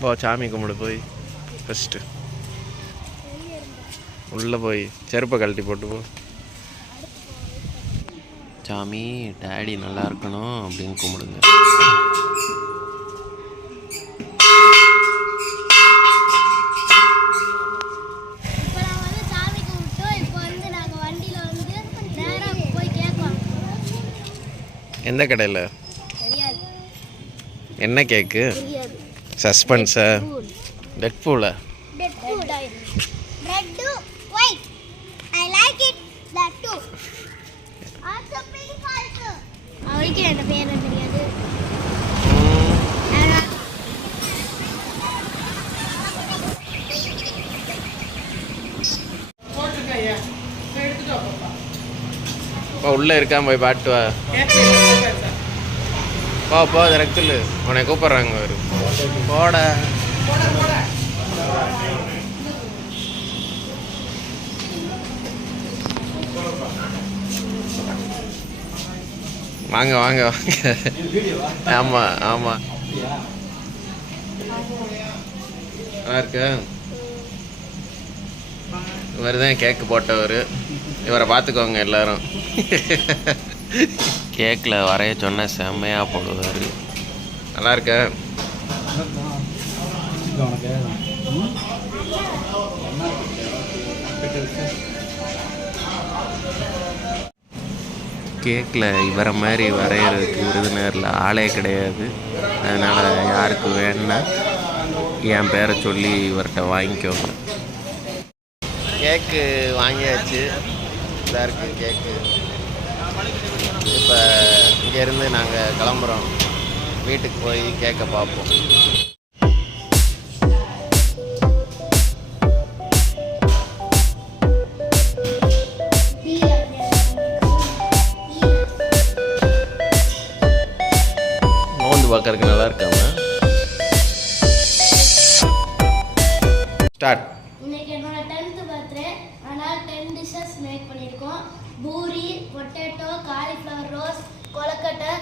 போ சாமி கும்பிடு போய் ஃபஸ்ட்டு உள்ளே போய் செருப்பை கழட்டி போட்டு போ. சாமி டேடி நல்லா இருக்கணும் அப்படின்னு கும்பிடுங்க. எந்த கடையில் என்ன கேக்கு? சஸ்பென்ஸா? டெட்பூலா? உள்ளே இருக்காம போய் பாட்டு வா. போ போ ரக்தில் உன்னை கூப்பிட்றாங்க அவரு. போட வாங்க வாங்க வாங்க. ஆமாம் ஆமாம் நல்லா இருக்கு. இவர் தான் கேக்கு போட்டவர். இவரை பார்த்துக்கோங்க எல்லாரும். கேக்கில் வரைய சொன்ன செம்மையாக போடுவார். நல்லா இருக்க? கேக்கில் இவரை மாதிரி வரைகிறதுக்கு விருதுநகரில் ஆளே கிடையாது. அதனால் யாருக்கு வேணுன்னா என் பேரை சொல்லி இவர்கிட்ட வாங்கிக்கோங்க. கேக்கு வாங்கியாச்சு. இதாக இருக்குது கேக்கு. இப்போ இங்கேருந்து நாங்கள் கிளம்புறோம். வீட்டுக்கு போய் கேக்கை பார்ப்போம். நோந்து பார்க்கறதுக்கு நல்லா இருக்காம. ஸ்டார்ட். இன்னைக்கு என்னோட 10th பர்த்டே. அதனால் 10 டிஷ்ஷஸ் மேக் பண்ணியிருக்கோம். பூரி, பொட்டேட்டோ, காலிஃப்ளவர் ரோஸ், கொலக்கட்டை,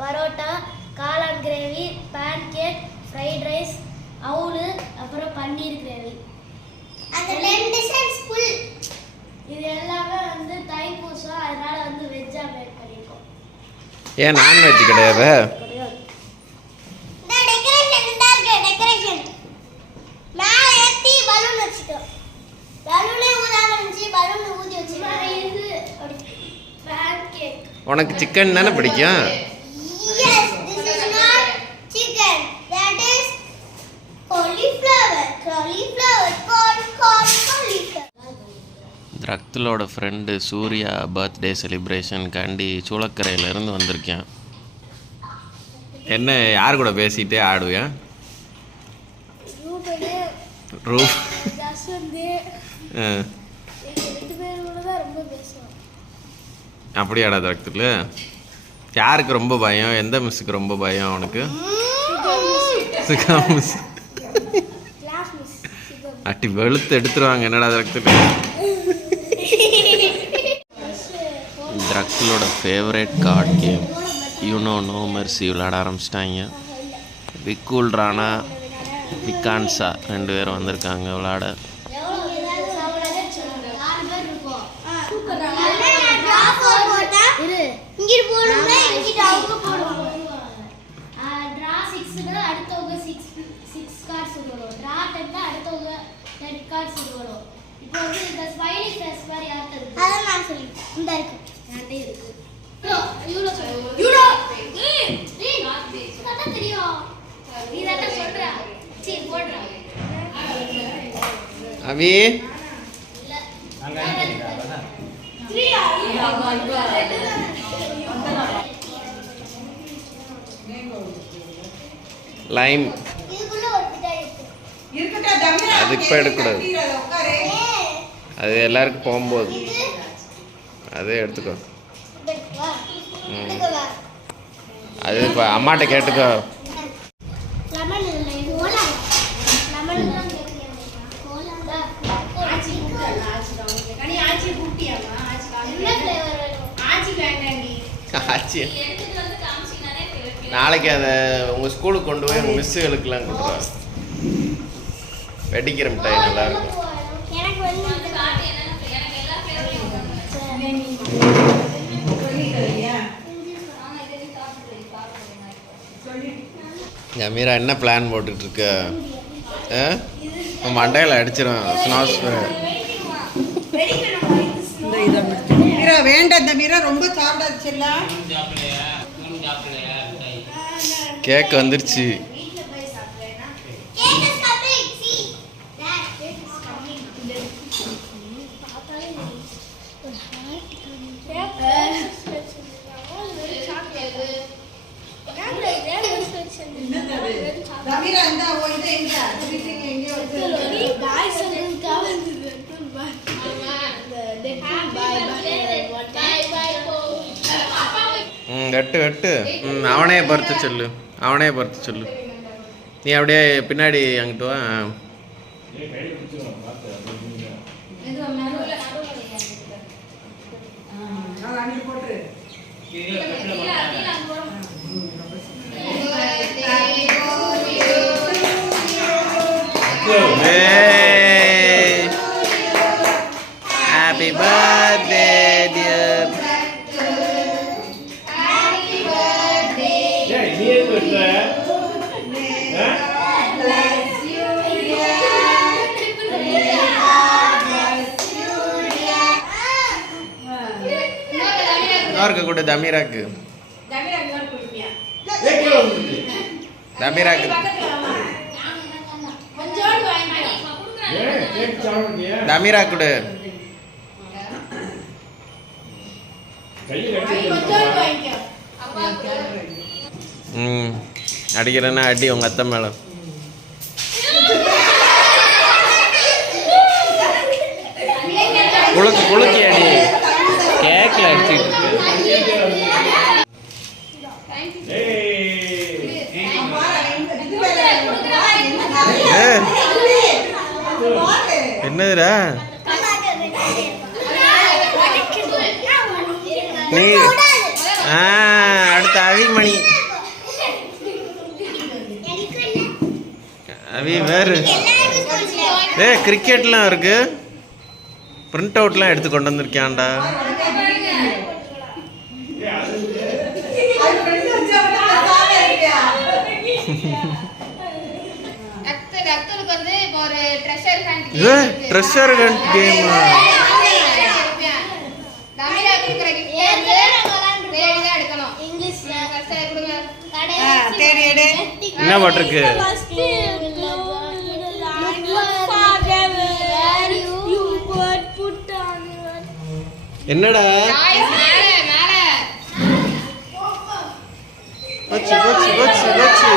பரோட்டா, காளான் gravy, pancake, fried rice, அவுளு, அப்புறம் பன்னீர் கிரேவி. அந்த 10 டிஷ்ஷஸ் ஃபுல். இது எல்லாமே வந்து தைப்பூசம். அதனால வந்து வெஜ்ஜா மேக் பண்ணியிருக்கோம். ஏன் நான்வெஜ் கிடையாது? உனக்கு சிக்கன் தானே பிடிக்கும்? ரக்தலோட ஃப்ரெண்டு சூர்யா பர்த்டே செலிப்ரேஷனுக்காண்டி சூளக்கரையிலேருந்து வந்திருக்கேன். என்ன யார் கூட பேசிகிட்டே ஆடுவேன்? அப்படியாடா ரக்தில்? யாருக்கு ரொம்ப பயம்? எந்த மிஸ்ஸுக்கு ரொம்ப பயம் அவனுக்கு? சுகா மிஸ். அட்டி வெளுத்து எடுத்துருவாங்க. என்னடா ரக்தில்? ரக்திலோட favourite card game Uno no mercy விளையாட ஆரம்பிச்சிட்டாங்க. விக்குல் ராணா, விக்கான்சா 2 பேரும் வந்திருக்காங்க விளையாட. அவி லைன் அது இப்போ எடுக்கக்கூடாது. அது எல்லாருக்கும் போகும்போது அதே எடுத்துக்கோ. அது இப்போ அம்மாட்ட கேட்டுக்கோ. ஆச்சு நாளைக்கு அதை உங்கள் ஸ்கூலுக்கு கொண்டு போய் உங்கள் மிஸ்ஸுகளுக்கெல்லாம் கொடுத்துருவாங்க. வெடிக்கிற மிட்டாய் நல்லா இருக்கும். எனக்கு வந்து ஜமீரா என்ன பிளான் போட்டுட்டு இருக்க? மண்டையில் அடிச்சிடும் ஸ்னாஸ். மீரா வேண்டாம், இந்த மீரா ரொம்ப சாப்பிடாச்சுல்ல. கேக் வந்துருச்சு. வெட்டு வெட்டு. அவனே பருத்து சொல்லு, அவனே பருத்து சொல்லு. நீ அப்படியே பின்னாடி அங்கிட்டு வா. Happy birthday dear. யாருக்கு கூட? தமிராக்கு. தமிராக்கு. தமிரா கூட. அடிக்கிறேன்னா அடி உங்க அத்தை மேல. குளுக்கு குளுக்கி அடி. கேக்ல அடிச்சிட்டு இருக்கு. என்னதுடா நீ? அடுத்த அவிமணி. அவி வேறு. கிரிக்கெட்லாம் இருக்கு. பிரிண்ட் அவுட்லாம் எடுத்து கொண்டு வந்திருக்கியான்டா. ட்ரெஷர் ஹண்ட் கேமா? என்ன போட்டிருக்கு? என்னடா? வச்சு வச்சு வச்சு வச்சு.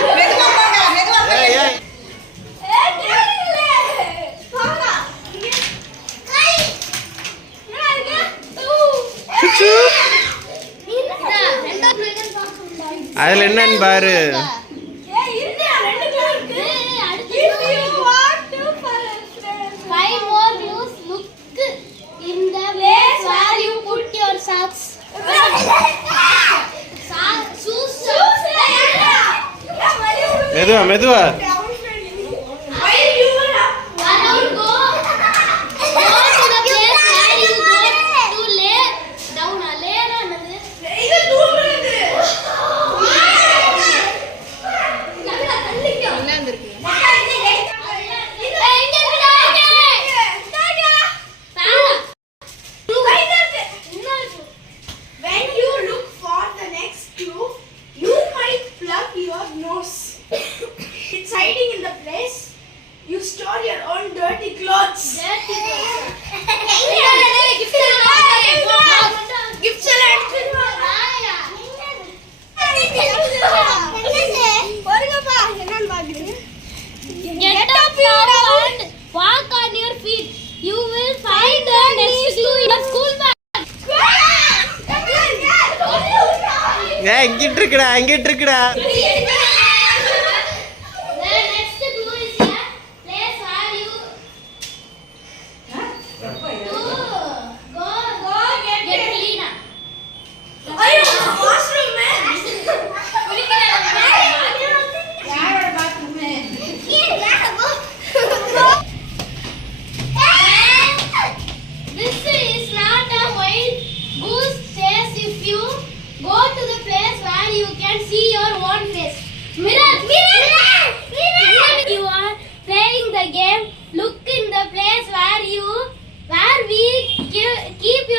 அதுல என்னன்னு பாரு. மெதுவா மெதுவா. It's hiding in the place you store your own dirty clothes. Gifts எல்லாம் எடுத்துட்டு பாருங்கப்பா என்னன்னு பாக்குறீங்க. Get up and walk on your feet. You will find the next to your school bag. இங்கிட்டு இருக்குடா, இங்கிட்டு இருக்குடா.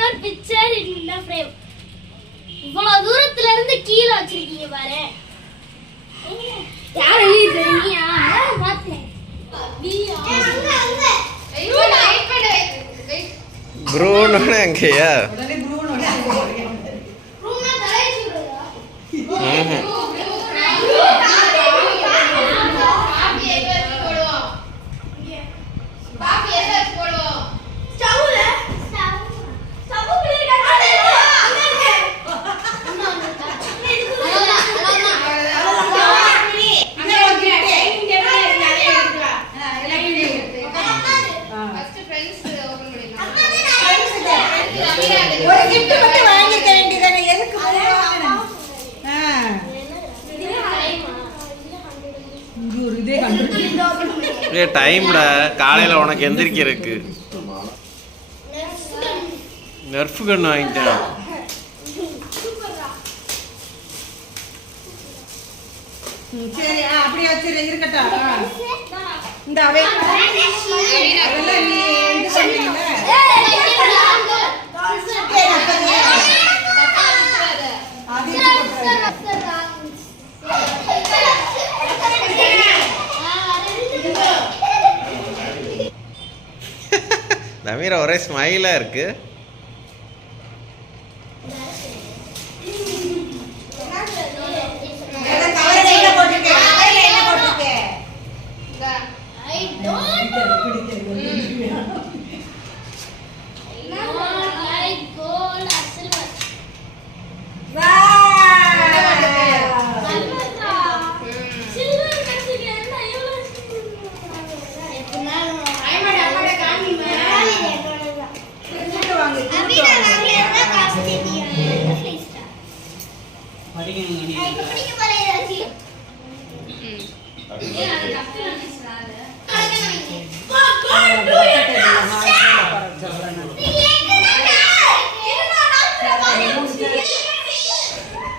Your picture in the frame. இவ்வளவு தூரத்துல இருந்து கீழ வச்சிருக்கீங்க பாரு. யார் எழுதிருக்கீங்க? பாத்தேன். ப்ரூனோ எங்கயா? உடனே ப்ரூனோட ரூம்ல தலைய சொல்றதா? ஒரு gift மட்டும் வாங்கிக்க வேண்டியதானே, எதுக்கு இங்க ஒரு இதே கண்டுபிடி. டைம்ல காலையில உனக்கு எந்திரிக்கிறதுக்கு நெர்ஃப் கன் வாங்கிட்டேன். சரி அப்படியே வச்சிரு, இருக்கட்டும். இந்த அவை அதெல்லாம் நீ இது பண்ணீங்க. நமீரா ஒரே ஸ்மைலா இருக்கு.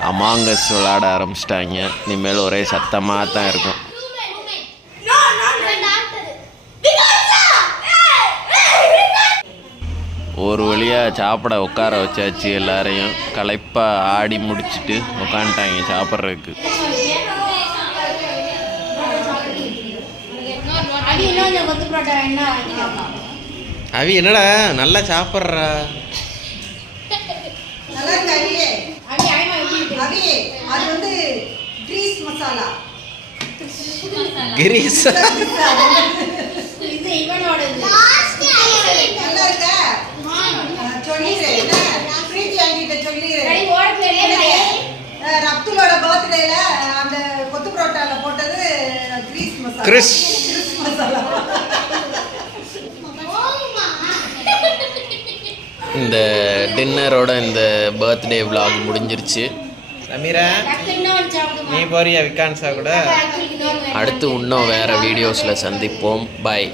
அமாங்கஸ் விளையாட ஆரம்பிச்சிட்டாங்க. இனிமேல் ஒரே சத்தமாக தான் இருக்கும். ஒரு வழியாக சாப்பிட உட்கார வச்சாச்சு. எல்லாரையும் களைப்பாக ஆடி முடிச்சுட்டு உட்காந்துட்டாங்க சாப்பிட்றதுக்கு. அவி என்னடா நல்லா சாப்பிட்றா? அது வந்து கிரீஸ் மசாலா. கிரீஸ் இது இவனோடது. நல்லா இருக்கா? சொல்லிடுறேன், பிரீத்தி ஆங்கிட்ட சொல்லிடுறேன். ரப்துலோட பர்த்டேல அந்த கொத்து புரோட்டால போட்டது கிரீஸ் மசாலா. கிறிஸ் மசாலா. இந்த டின்னரோட இந்த பர்த்டே vlog முடிஞ்சிருச்சு. நமீரா நீ போறியா விக்கான்ஸா கூட? அடுத்து இன்னும் வேறு வீடியோஸில் சந்திப்போம். பாய்.